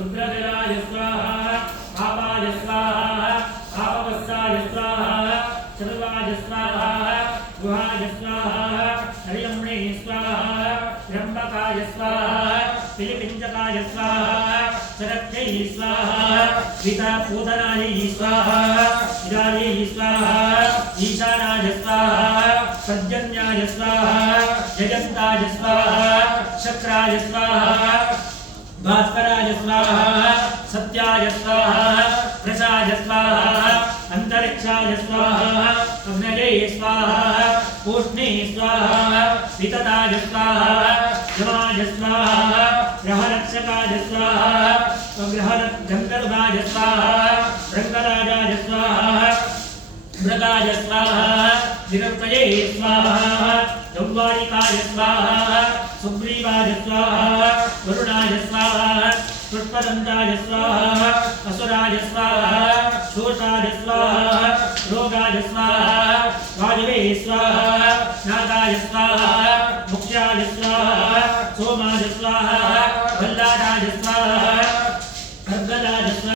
रुद्रजयाय स्वाहा पापाय स्वाहा पापवत्साय स्वाहा सर्वाय स्वाहा गुहाय स्वाहा हरियम्णे स्वाहा त्र्यम्बकाय स्वाहा पिलिपिञ्चकाय स्वाहा सरत्यै स्वाहा पितापूतनायै स्वाहा इदायै स्वाहा ईशानाय स्वाहा पर्जन्याय स्वाहा जयन्ताय स्वाहा शक्राय स्वाहा भास्कराय स्वाहा सत्याय स्वाहा प्रसाय स्वाहा अंतरिक्षाय स्वाहा अग्नये स्वाहा पूष्णे स्वाहा वितताय स्वाहा यमाय स्वाहा ग्रहरक्षकाय स्वाहा गंधर्वाय स्वाहा रंगराजाय स्वाहा मृगाय स्वाहा निरन्तये स्वाहा यौवारिकाय स्वाहा सुग्रीवाय स्वाहा वरुणाय स्वाहा पुष्पदन्ताय स्वाहा असुराय स्वाहा शोषाय स्वाहा रोगाय स्वाहा वायवे स्वाहा नागाय स्वाहा मुख्याय स्वाहा सोमाय स्वाहा भल्लादाय स्वाहा